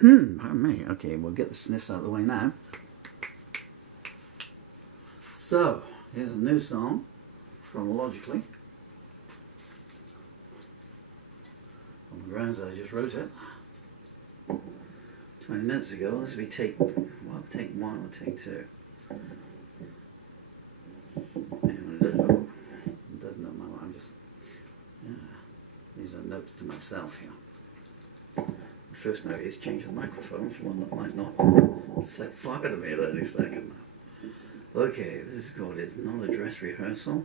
Pardon me. Okay, we'll get the sniffs out of the way now. So, here's a new song, chronologically, on the grounds that I just wrote it 20 minutes ago. This will be take one or take two. Anyway, it doesn't know my I'm just, these are notes to myself here. The first note is change the microphone for one that might not set fire to me at any second. Okay, this is called It's Not A Dress Rehearsal,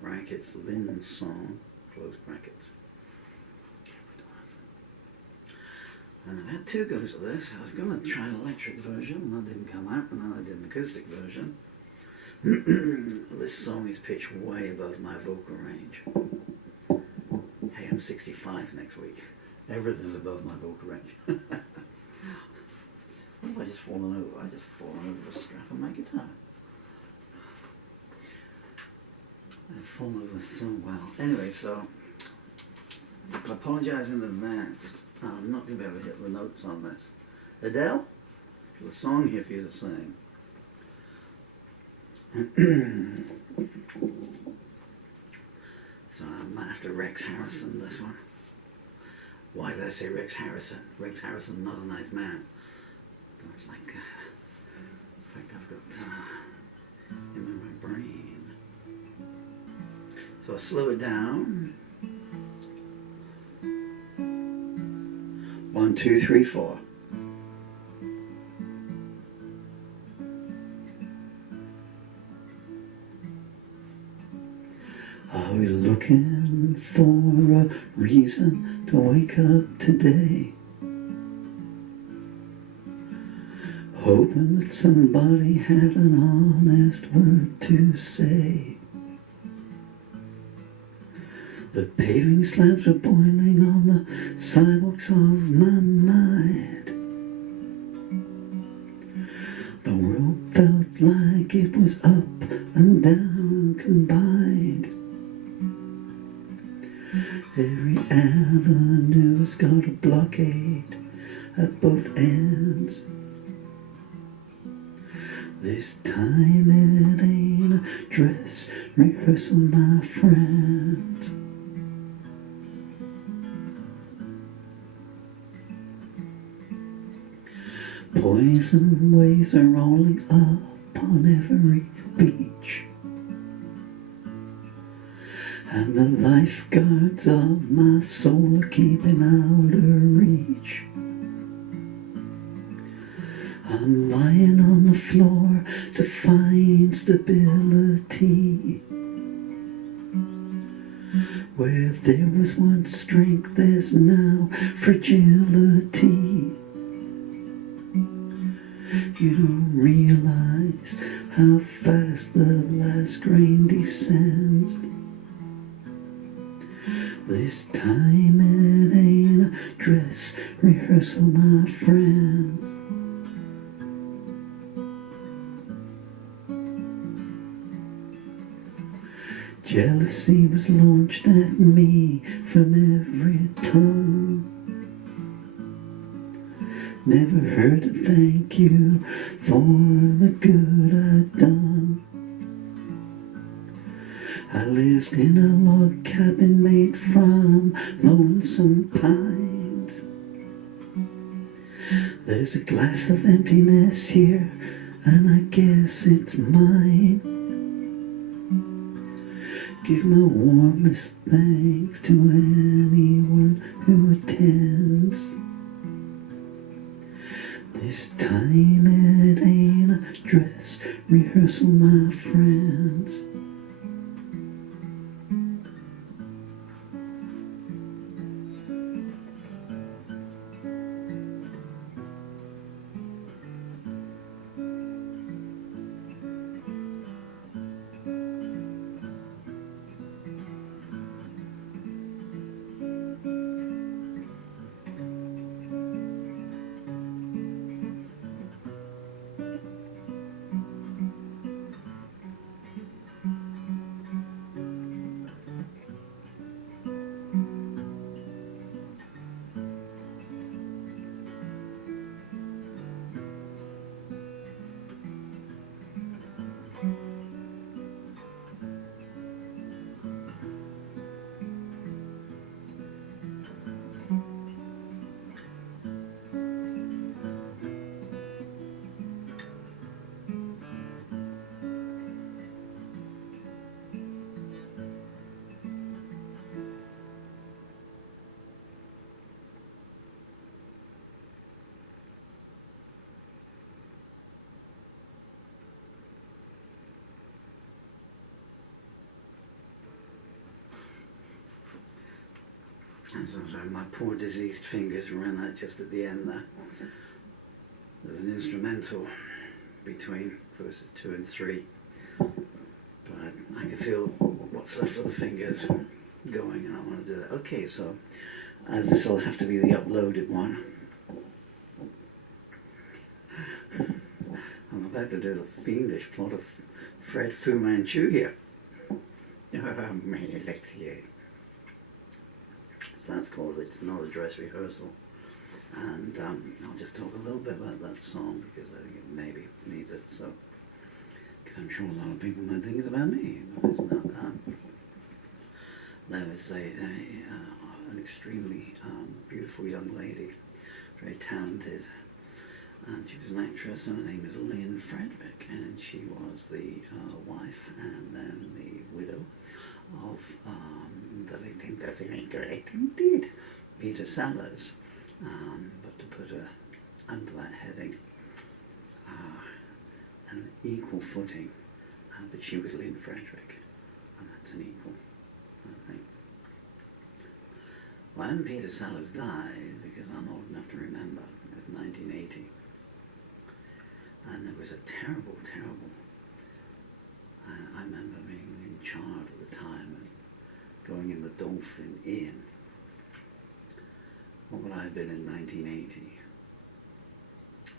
brackets, Lynn's song, close brackets. And I've had two goes at this. I was going to try an electric version, and that didn't come out, and then I did an acoustic version. This song is pitched way above my vocal range. Hey, I'm 65 next week. Everything's above my vocal range. What have I just fallen over? I just fallen over a strap of my guitar. I've fallen over so well. Anyway, so I apologise in advance. I'm not going to be able to hit the notes on this. Adele, the song here for you to sing. So I'm after Rex Harrison, this one. Why did I say Rex Harrison? Rex Harrison, not a nice man. It's like, in fact, I've got him in my brain. So I slow it down. 1, 2, 3, 4. I was looking for a reason to wake up today, hoping that somebody had an honest word to say. The paving slabs were boiling on the sidewalks of my mind. The world felt like it was up and down combined. Every avenue's got a blockade at both ends. This time it ain't a dress rehearsal, my friend. Poison waves are rolling up on every beach, and the lifeguards of my soul are keeping out of reach. I'm lying on the floor to find stability. Where there was once strength, there's now fragility. You don't realize how fast the last grain descends. This time it ain't a dress rehearsal, my friend. Jealousy was launched at me from every tongue. Never heard a thank you for the good I'd done. I lived in a log cabin made from lonesome pines. There's a glass of emptiness here, and I guess it's mine. Give my warmest thanks to anyone who attends. This time it ain't a dress rehearsal, my friends. And so my poor diseased fingers ran out just at the end there. There's an instrumental between verses 2 and 3. But I can feel what's left of the fingers going, and I want to do that. Okay, so as this will have to be the uploaded one, I'm about to do the fiendish plot of Fred Fu Manchu here. So that's called It's Not A Dress Rehearsal. And I'll just talk a little bit about that song because I think it maybe needs it. So, because I'm sure a lot of people might think it's about me, but it's not. There was an extremely beautiful young lady, very talented, and she was an actress, and her name is Lynn Frederick, and she was the wife and then the widow of the late very great indeed, Peter Sellers. But to put her under that heading, an equal footing, but she was Lynn Frederick, and that's an equal, I think. When Peter Sellers died, because I'm old enough to remember, it was 1980, and there was a terrible, I remember being in charge at the time and going in the Dolphin Inn. What would I have been in 1980?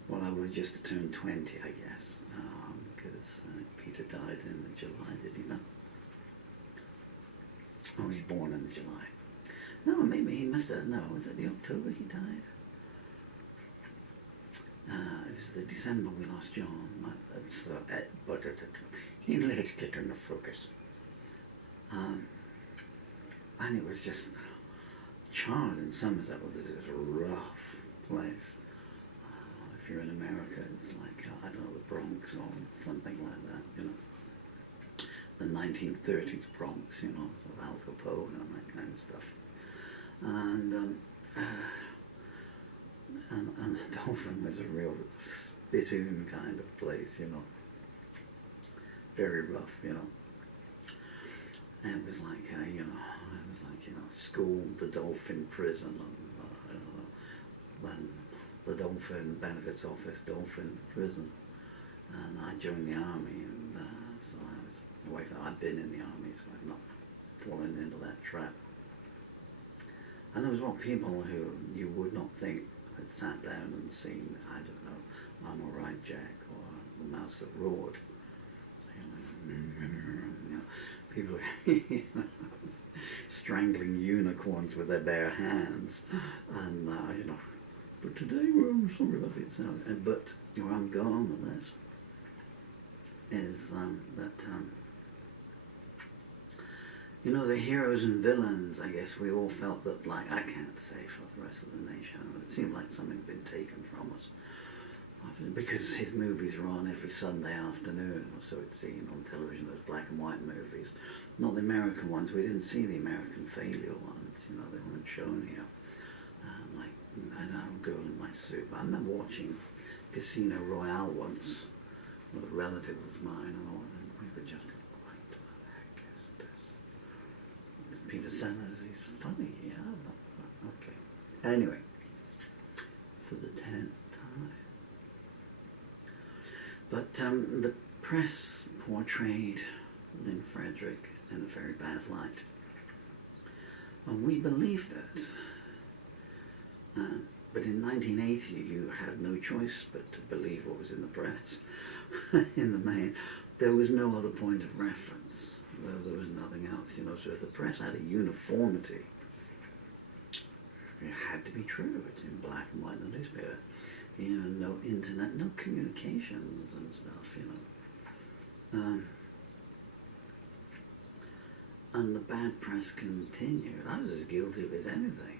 Well, I would have just turned 20, I guess, because Peter died in the July, did he not? Oh, he was born in the July. No, maybe he must have, no, was it the October he died? It was the December we lost John. So, but let's get in the focus. And it was just, Chard in Somerset was a rough place. If you're in America, it's like, I don't know, the Bronx or something like that, you know. The 1930s Bronx, you know, sort of Al Capone and that kind of stuff. And the Dolphin was a real spittoon kind of place, you know. Very rough, you know. And it was like, school, the Dolphin prison, and then the Dolphin benefits office, Dolphin prison. And I joined the army, and so I was away from, I'd been in the army, so I've not fallen into that trap. And there was what people who you would not think had sat down and seen, I don't know, I'm All Right Jack, or The Mouse That Roared. You know, people strangling unicorns with their bare hands, and you know, but today we're sorry about it sound. But where I'm going with this is that you know, the heroes and villains, I guess we all felt that, like, I can't say for the rest of the nation, it seemed like something had been taken from us. Because his movies were on every Sunday afternoon, or so it's seen on television, those black and white movies. Not the American ones, we didn't see the American failure ones, you know, they weren't shown here. Like, I don't know, Girl in My Suit. I remember watching Casino Royale once with a relative of mine, and we were just, what the heck is this? It's Peter Sellers, he's funny, yeah? Okay. Anyway, for the 10th time. But the press portrayed Lynn Frederick in a very bad light. And we believed it. But in 1980, you had no choice but to believe what was in the press. In the main, there was no other point of reference. There was nothing else, you know. So if the press had a uniformity, it had to be true. It's in black and white in the newspaper. You know, no internet, no communications and stuff, you know. And the bad press continued. I was as guilty of it as anything.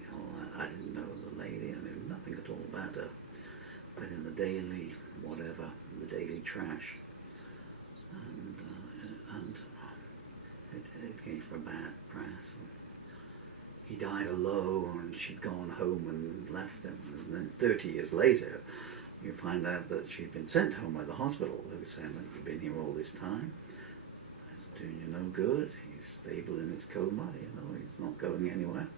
I didn't know the lady, I knew nothing at all about her. But in the daily, whatever, the daily trash. And it came from bad press. He died alone, and she'd gone home and left him. And then 30 years later, you find out that she'd been sent home by the hospital. They were saying that you've been here all this time. It's doing you no good. He's stable in his coma, you know, he's not going anywhere.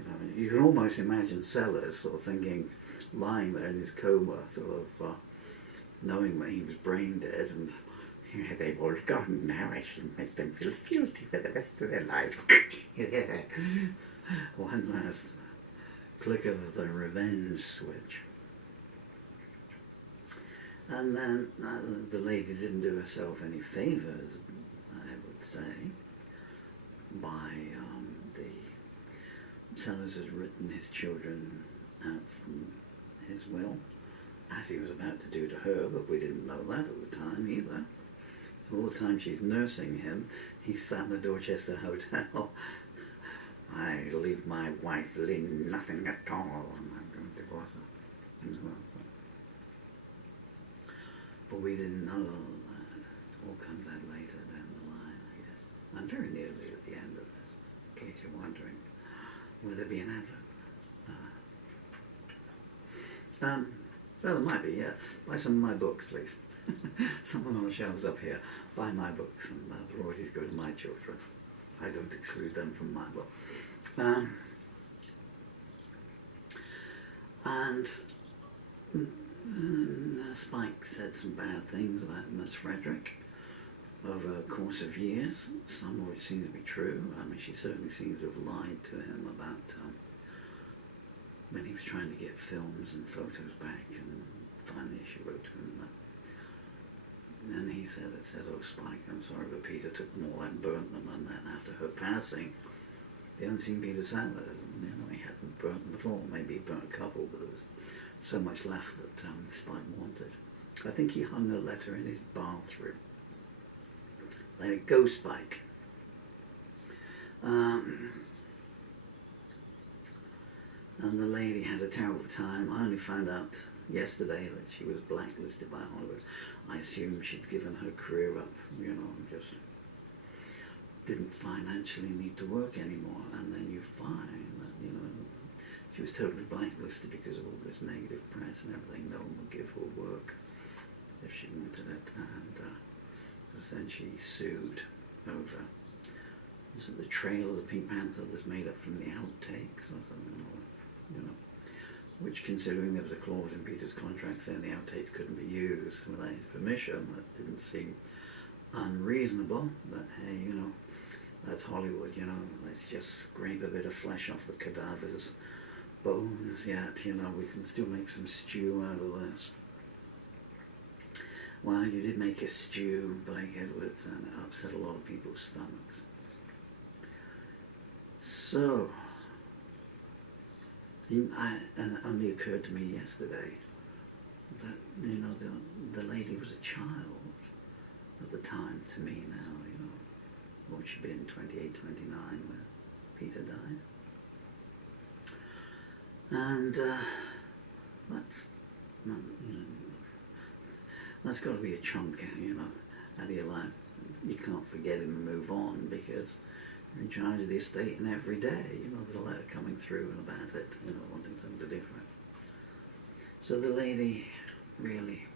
You know, you can almost imagine Sellers sort of thinking, lying there in his coma, sort of knowing that he was brain dead, and they've all gone now, I should make them feel guilty for the rest of their life. One last click of the revenge switch. And then the lady didn't do herself any favours, I would say, by the Sellers had written his children out from his will, as he was about to do to her, but we didn't know that at the time either. So all the time she's nursing him, he's sat in the Dorchester Hotel. I leave my wife Lynn nothing at all, and I'm going to divorce her as well. So. But we didn't know that. It all comes out later down the line, I guess. I'm very nearly at the end of this, in case you're wondering. Will there be an advert? Well, there might be, yeah. Buy some of my books, please. Some on the shelves up here. Buy my books, and the royalties go to my children. I don't exclude them from my book. Spike said some bad things about Miss Frederick over a course of years, some of which seem to be true. I mean, she certainly seems to have lied to him about when he was trying to get films and photos back, and finally she wrote to him that. And he said, oh Spike, I'm sorry, but Peter took them all and burnt them, and then after her passing, the unseen Peter sat there, and, you know, he hadn't burnt them at all. Maybe he burnt a couple, but there was so much left that Spike wanted. I think he hung a letter in his bathroom. Let it go, Spike. And the lady had a terrible time. I only found out yesterday that she was blacklisted by Hollywood. I assumed she'd given her career up, you know, and just didn't financially need to work anymore. And then you find that, you know, she was totally blacklisted because of all this negative press and everything. No one would give her work if she wanted it. And so then she sued over, was it the trail of the Pink Panther was made up from the outtakes or something, you know, which, considering there was a clause in Peter's contract saying the outtakes couldn't be used without his permission, that didn't seem unreasonable. But hey, you know, that's Hollywood, you know, let's just scrape a bit of flesh off the cadaver's bones yet, you know, we can still make some stew out of this. Well, you did make a stew, Blake Edwards, and it upset a lot of people's stomachs. So, and it only occurred to me yesterday that, you know, the lady was a child at the time to me now, you know. What would she been, 28, 29 when Peter died? And that's got to be a chunk, you know, out of your life. You can't forget him and move on because you're in charge of the estate, and every day, you know, there's a letter coming through and about it, you know, wanting something different. So the lady really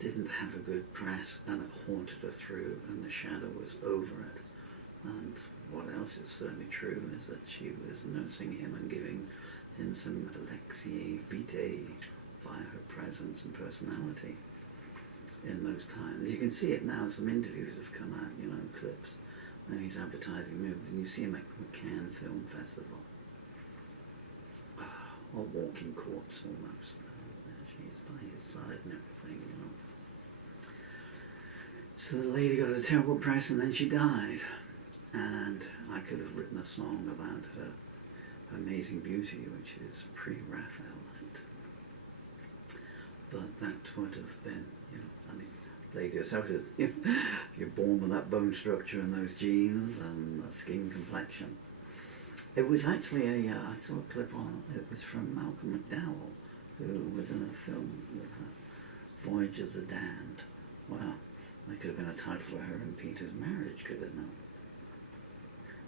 didn't have a good press, and it haunted her through, and the shadow was over it. And what else is certainly true is that she was nursing him and giving him some Alexia Vitae via her presence and personality in those times. You can see it now, some interviews have come out, you know, clips, and he's advertising movies, and you see him at the Cannes Film Festival. A walking corpse almost. There she is by his side and everything, you know. So the lady got a terrible press, and then she died. And I could have written a song about her amazing beauty, which is pre-Raphaelite. But that would have been, you know, I mean, lady herself, you know, you're born with that bone structure and those genes and that skin complexion. It was actually I saw a clip on, it was from Malcolm McDowell, who was in a film with her, Voyage of the Damned. Wow, that could have been a title for her and Peter's marriage, could it not?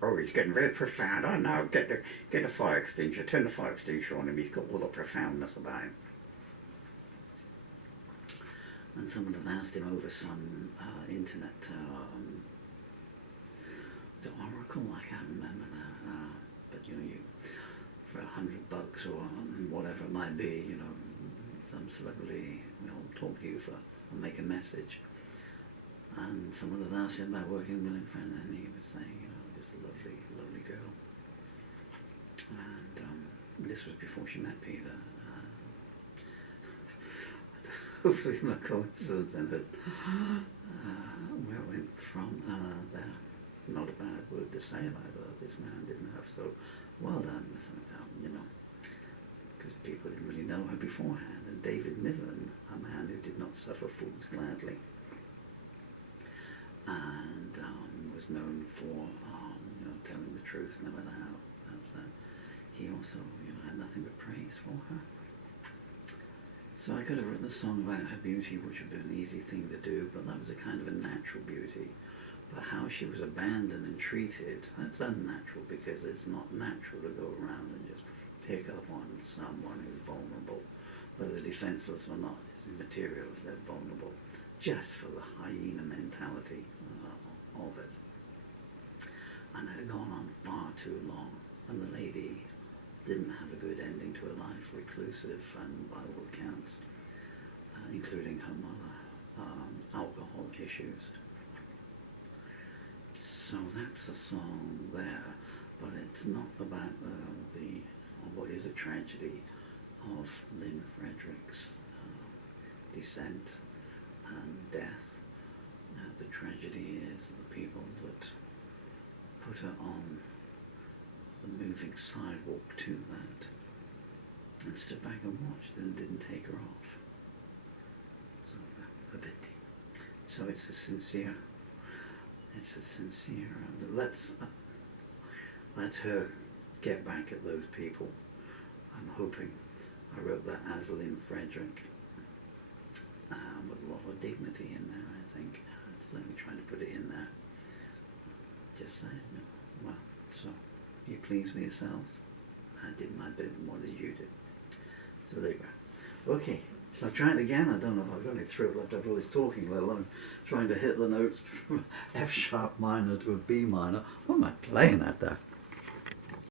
Oh, he's getting very profound. Oh no, get a fire extinguisher, turn the fire extinguisher on him, he's got all the profoundness about him. And someone had asked him over some internet, the Oracle, I can't remember now, you know, for $100 or whatever it might be, you know, some celebrity will talk to you for and make a message. And someone had asked him about working with William Friend, and he was saying, you know, just a lovely, lovely girl. And this was before she met Peter. Hopefully it's not coincidence, but where it went from there. Not a bad word to say about her. This man didn't have, so well done, you know, because people didn't really know her beforehand. And David Niven, a man who did not suffer fools gladly, and was known for you know, telling the truth no matter how. He also, you know, had nothing but praise for her. So I could have written a song about her beauty, which would have been an easy thing to do, but that was a kind of a natural beauty. But how she was abandoned and treated, that's unnatural, because it's not natural to go around and just pick up on someone who's vulnerable, whether they're defenseless or not. It's immaterial if they're vulnerable, just for the hyena mentality of it. And it had gone on far too long, and the lady didn't have a good ending to her life, reclusive, and by all accounts, including her mother, alcohol issues. So that's a song there, but it's not about what is a tragedy of Lynn Frederick's descent and death. The tragedy is the people that put her on the moving sidewalk to that and stood back and watched and didn't take her off. So a bit deep. So it's a sincere let's her get back at those people. I'm hoping I wrote that as Lynn Frederick, with a lot of dignity in there, I think. Certainly trying to put it in there. Just saying, well, so you pleased with yourselves. I did my bit, and what did you do? So there you go. Okay, so I'll try it again. I don't know if I've got any throat left after all this talking, let alone trying to hit the notes from F sharp minor to a B minor. What am I playing at there?